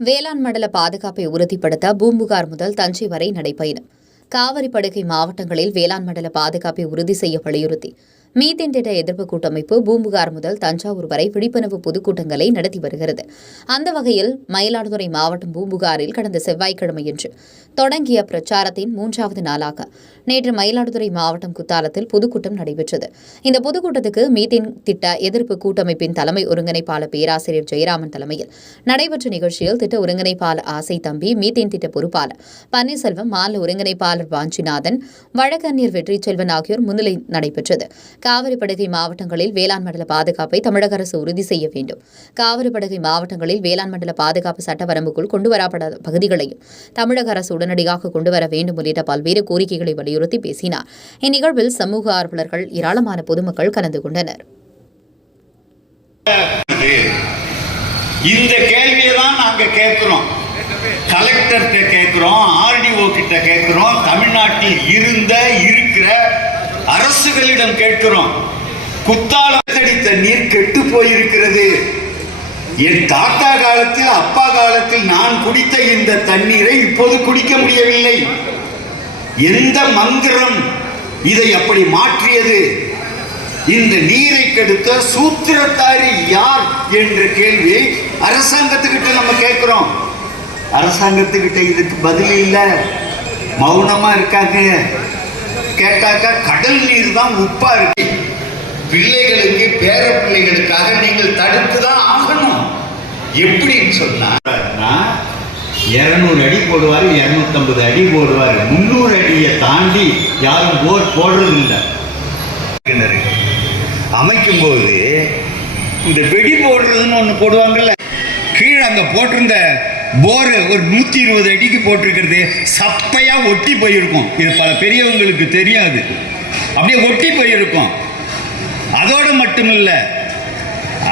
வேளாண் மண்டல பாதுகாப்பை உறுதிப்படுத்த பூம்புகார் முதல் தஞ்சை வரை நடைபயணம். காவிரி படுகை மாவட்டங்களில் வேளாண் மண்டல பாதுகாப்பை உறுதி செய்ய வலியுறுத்தி மீத்தேன் திட்ட எதிர்ப்பு கூட்டமைப்பு பூம்புகார் முதல் தஞ்சாவூர் வரை விழிப்புணர்வு பொதுக்கூட்டங்களை நடத்தி வருகிறது. அந்த வகையில் மயிலாடுதுறை மாவட்டம் பூம்புகாரில் கடந்த செவ்வாய்க்கிழமையன்று தொடங்கிய பிரச்சாரத்தின் மூன்றாவது நாளாக நேற்று மயிலாடுதுறை மாவட்டம் குத்தாலத்தில் பொதுக்கூட்டம் நடைபெற்றது. இந்த பொதுக்கூட்டத்துக்கு மீத்தேன் திட்ட எதிர்ப்பு கூட்டமைப்பின் தலைமை ஒருங்கிணைப்பாளர் பேராசிரியர் ஜெயராமன் தலைமையில் நடைபெற்ற நிகழ்ச்சியில் திட்ட ஒருங்கிணைப்பாளர் ஆசை தம்பி மீத்தேன் திட்ட பொறுப்பாளர் பன்னீர்செல்வம் மாநில ஒருங்கிணைப்பாளர் வாஞ்சிநாதன் வழக்கறிஞர் வெற்றி செல்வன் ஆகியோர் முன்னிலை நடைபெற்றது. காவிரி படுகை மாவட்டங்களில் வேளாண் மண்டல பாதுகாப்பை தமிழக அரசு உறுதி செய்ய வேண்டும். காவிரி படுகை மாவட்டங்களில் வேளாண் மண்டல பாதுகாப்பு சட்ட வரம்புக்குள் கொண்டுவரப்படாத பகுதிகளையும் தமிழக அரசு உடனடியாக கொண்டுவர வேண்டும் உள்ளிட்ட பல்வேறு கோரிக்கைகளை வலியுறுத்தி பேசினார். இந்நிகழ்வில் சமூக ஆர்வலர்கள் ஏராளமான பொதுமக்கள் கலந்து கொண்டனர். இந்த கேள்வியை தான் நாங்க கேட்கிறோம். கலெக்டர்கிட்ட கேட்கிறோம் ஆர்டிஓ கிட்ட கேட்கிறோம் தமிழ்நாட்டில் இருந்த இருக்கிற அரசுகளிடம் கேட்கிறோம் குத்தாலத்தடித்த நீர் கெட்டு போயிருக்கிறது. என் தாத்தா காலத்தில் அப்பா காலத்தில் நான் குடித்த இந்த தண்ணீரை இப்போது குடிக்க முடியவில்லை. எந்த மந்திரம் இதை அப்படி மாற்றியது? இந்த நீரை கெடுத்த சூத்திரத்தாரி யார் என்ற கேள்வியை அரசாங்கத்துக்கிட்ட நம்ம கேட்கிறோம். அரசாங்கத்துக்கிட்ட இதுக்கு பதில் இல்லை. மௌனமா இருக்காங்க. கேட்டாக்கா கடல் நீர் தான் உப்பா இருக்கு. பிள்ளைகளுக்கு பேர பிள்ளைகளுக்காக நீங்கள் தடுத்து தான் ஆகணும். எப்படின்னு சொன்னா இருநூறு அடி போடுவார் இரநூத்தம்பது அடி போடுவார். முந்நூறு அடியை தாண்டி யாரும் போர் போடுறது இல்லை அமைக்கும் போது இந்த வெடி போடுறதுன்னு ஒன்று போடுவாங்கல்ல? கீழே அங்கே போட்டிருந்த போரு ஒரு நூற்றி இருபது அடிக்கு போட்டிருக்கிறது. சப்பையாக ஒட்டி போயிருக்கும். இது பல பெரியவங்களுக்கு தெரியாது. அப்படியே ஒட்டி போயிருக்கும். அதோடு மட்டும் இல்லை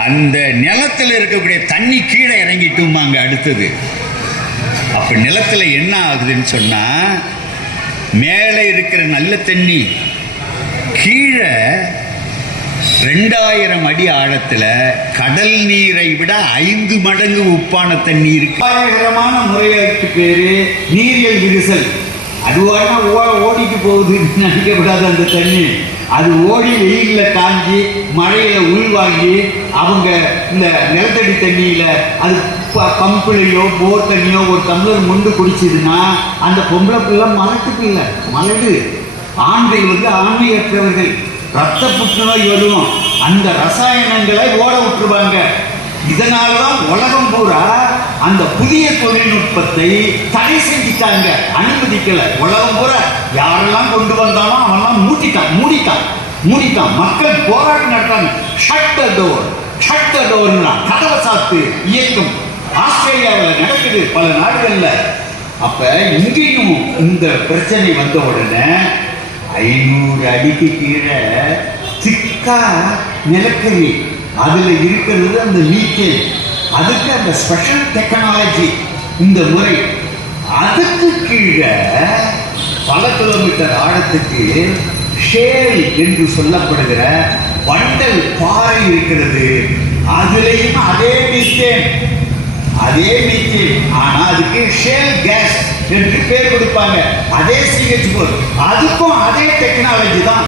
அந்த நிலத்தில் இருக்கக்கூடிய தண்ணி கீழே இறங்கிட்டுமாங்க அடுத்தது. அப்போ நிலத்தில் என்ன ஆகுதுன்னு சொன்னால் மேலே இருக்கிற நல்ல தண்ணி கீழே ரெண்டாயிரம் அடி ஆழத்துல கடல் நீரை விட ஐந்து மடங்கு உப்பான தண்ணி இருக்கு. அபாயகரமான முறையாட்டு பேரு நீரியல் விரிசல். அது ஓடிக்கு ஓ- ஓடிட்டு போகுதுன்னு நினைக்கக்கூடாது அந்த தண்ணி. அது ஓடி வெயில்ல காஞ்சி மழையில உள்வாங்கி அவங்க இந்த நிலத்தடி தண்ணியில அது ப- பம்புலையோ போர் தண்ணியோ ஒரு டம்ளர் முண்டு குடிச்சதுன்னா அந்த பொம்பளை பிள்ளை மலட்டுக்கு இல்லை மலடு. ஆண்கள் வந்து ஆண்மையற்றவர்கள். ரத்த புற்றுநோய் வரும். அந்த ரசாயனங்களை ஓட விட்டுருவாங்க. இதனால தான் உலகம் பூரா அந்த புதிய தொழில்நுட்பத்தை தடை செஞ்சுட்டாங்க. அனுமதிக்கல. உலகம் பூரா யாரெல்லாம் கொண்டு வந்தாலும் அவன்லாம் மூட்டிட்டான் மூடிட்டான் மூடிட்டான். மக்கள் போராட்டம் நடத்தாங்க shut the door shut the டோர்னா கதவை சாத்து இயக்கம். ஆஸ்திரேலியாவில் நடக்குது பல நாடுகளில். அப்ப இங்கேயும் இந்த பிரச்சனை வந்த உடனே ஐநூறு அடிக்கு கீழே திக்கா நிலக்கரி. அதுல இருக்கிறது அந்த மீத்தேன். அதுக்கு அந்த ஸ்பெஷல் டெக்னாலஜி இந்த முறை. அதுக்கு கீழே பல கிலோமீட்டர் ஆழத்துக்கு ஷேல் என்று சொல்லப்படுகிற வண்டல் பாறை இருக்கிறது. அதுலேயும் அதே மீத்தேன். அதே மீத்தேன். ஆனால் அதுக்கு ஷேல் கேஸ் என்று பேர் கொடுப்பாங்க. அதே சிஹெச் போர் அதுக்கும் அதே டெக்னாலஜி தான்.